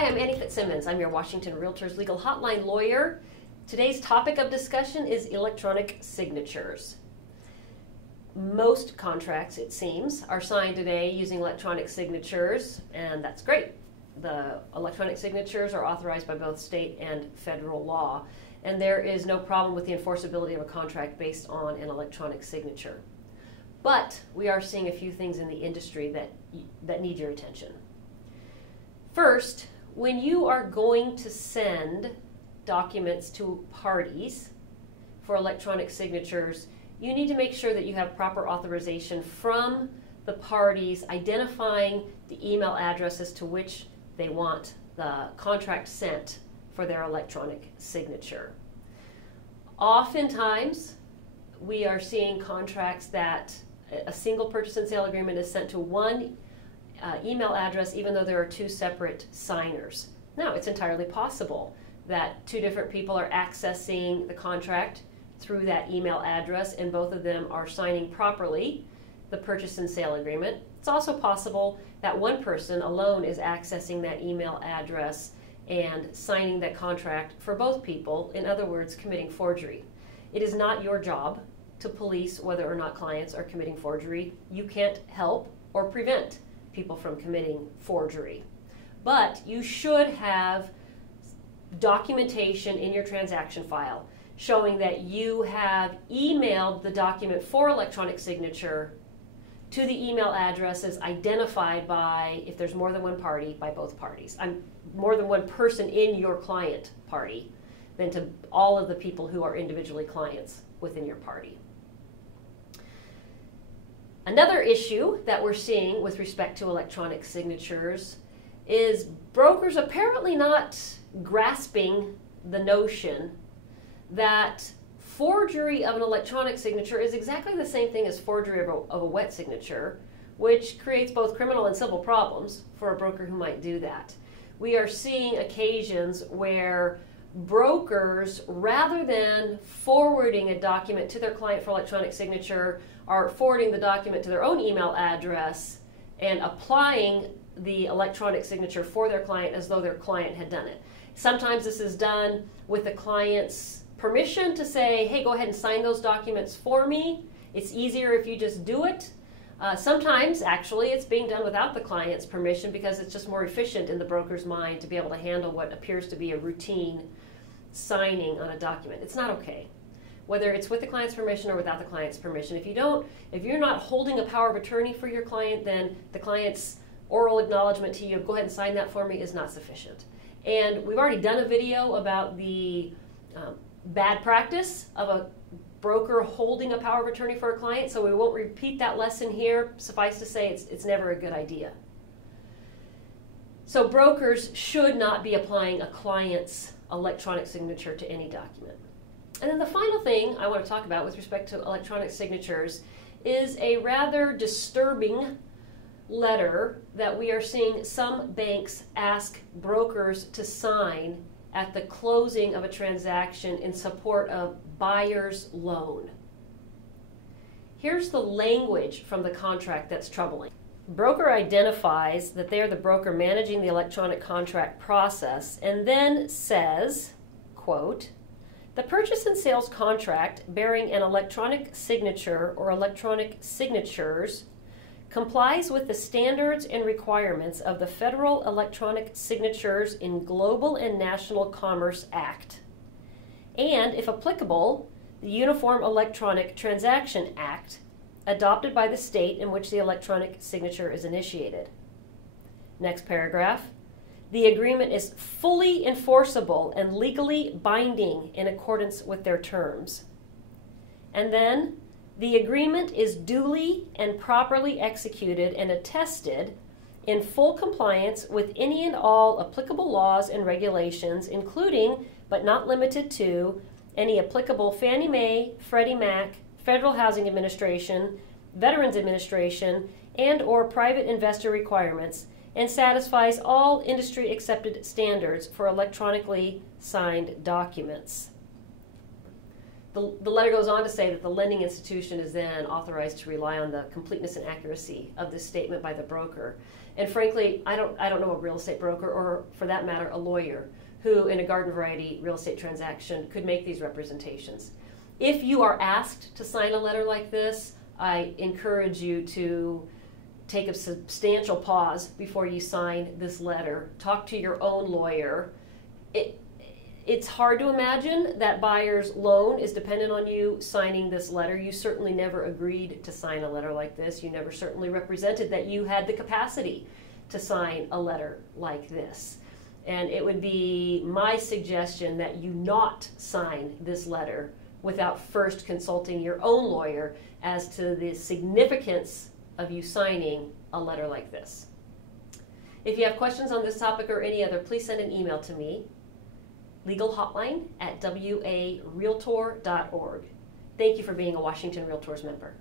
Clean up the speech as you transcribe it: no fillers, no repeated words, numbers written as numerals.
Hi, I'm Annie Fitzsimmons. I'm your Washington Realtors Legal Hotline Lawyer. Today's topic of discussion is electronic signatures. Most contracts, it seems, are signed today using electronic signatures, and that's great. The electronic signatures are authorized by both state and federal law, and there is no problem with the enforceability of a contract based on an electronic signature. But we are seeing a few things in the industry that need your attention. First, when you are going to send documents to parties for electronic signatures, you need to make sure that you have proper authorization from the parties identifying the email addresses to which they want the contract sent for their electronic signature. Oftentimes, we are seeing contracts that a single purchase and sale agreement is sent to one email address even though there are two separate signers. Now, it's entirely possible that two different people are accessing the contract through that email address and both of them are signing properly the purchase and sale agreement. It's also possible that one person alone is accessing that email address and signing that contract for both people, in other words, committing forgery. It is not your job to police whether or not clients are committing forgery. You can't help or prevent people from committing forgery. But you should have documentation in your transaction file showing that you have emailed the document for electronic signature to the email addresses identified by, if there's more than one party, by both parties. More than one person in your client party than to all of the people who are individually clients within your party. Another issue that we're seeing with respect to electronic signatures is brokers apparently not grasping the notion that forgery of an electronic signature is exactly the same thing as forgery of a wet signature, which creates both criminal and civil problems for a broker who might do that. We are seeing occasions where brokers, rather than forwarding a document to their client for electronic signature, are forwarding the document to their own email address and applying the electronic signature for their client as though their client had done it. Sometimes this is done with the client's permission to say, hey, go ahead and sign those documents for me. It's easier if you just do it. Sometimes, actually, it's being done without the client's permission because it's just more efficient in the broker's mind to be able to handle what appears to be a routine signing on a document. It's not okay, whether it's with the client's permission or without the client's permission. If you're not holding a power of attorney for your client, then the client's oral acknowledgement to you of go ahead and sign that for me is not sufficient. And we've already done a video about the bad practice of a broker holding a power of attorney for a client, so we won't repeat that lesson here. Suffice to say, it's never a good idea. So brokers should not be applying a client's electronic signature to any document. And then the final thing I want to talk about with respect to electronic signatures is a rather disturbing letter that we are seeing some banks ask brokers to sign at the closing of a transaction in support of buyer's loan. Here's the language from the contract that's troubling. Broker identifies that they are the broker managing the electronic contract process and then says, quote, the purchase and sales contract bearing an electronic signature or electronic signatures complies with the standards and requirements of the Federal Electronic Signatures in Global and National Commerce Act, and, if applicable, the Uniform Electronic Transaction Act, adopted by the state in which the electronic signature is initiated. Next paragraph. The agreement is fully enforceable and legally binding in accordance with their terms. And then, the agreement is duly and properly executed and attested in full compliance with any and all applicable laws and regulations, including, but not limited to, any applicable Fannie Mae, Freddie Mac, Federal Housing Administration, Veterans Administration, and or private investor requirements, and satisfies all industry-accepted standards for electronically signed documents. The letter goes on to say that the lending institution is then authorized to rely on the completeness and accuracy of this statement by the broker. And frankly, I don't know a real estate broker, or for that matter, a lawyer, who in a garden variety real estate transaction could make these representations. If you are asked to sign a letter like this, I encourage you to take a substantial pause before you sign this letter. Talk to your own lawyer. It's hard to imagine that buyer's loan is dependent on you signing this letter. You certainly never agreed to sign a letter like this. You never certainly represented that you had the capacity to sign a letter like this. And it would be my suggestion that you not sign this letter without first consulting your own lawyer as to the significance of you signing a letter like this. If you have questions on this topic or any other, please send an email to me, legalhotline@warealtor.org. Thank you for being a Washington Realtors member.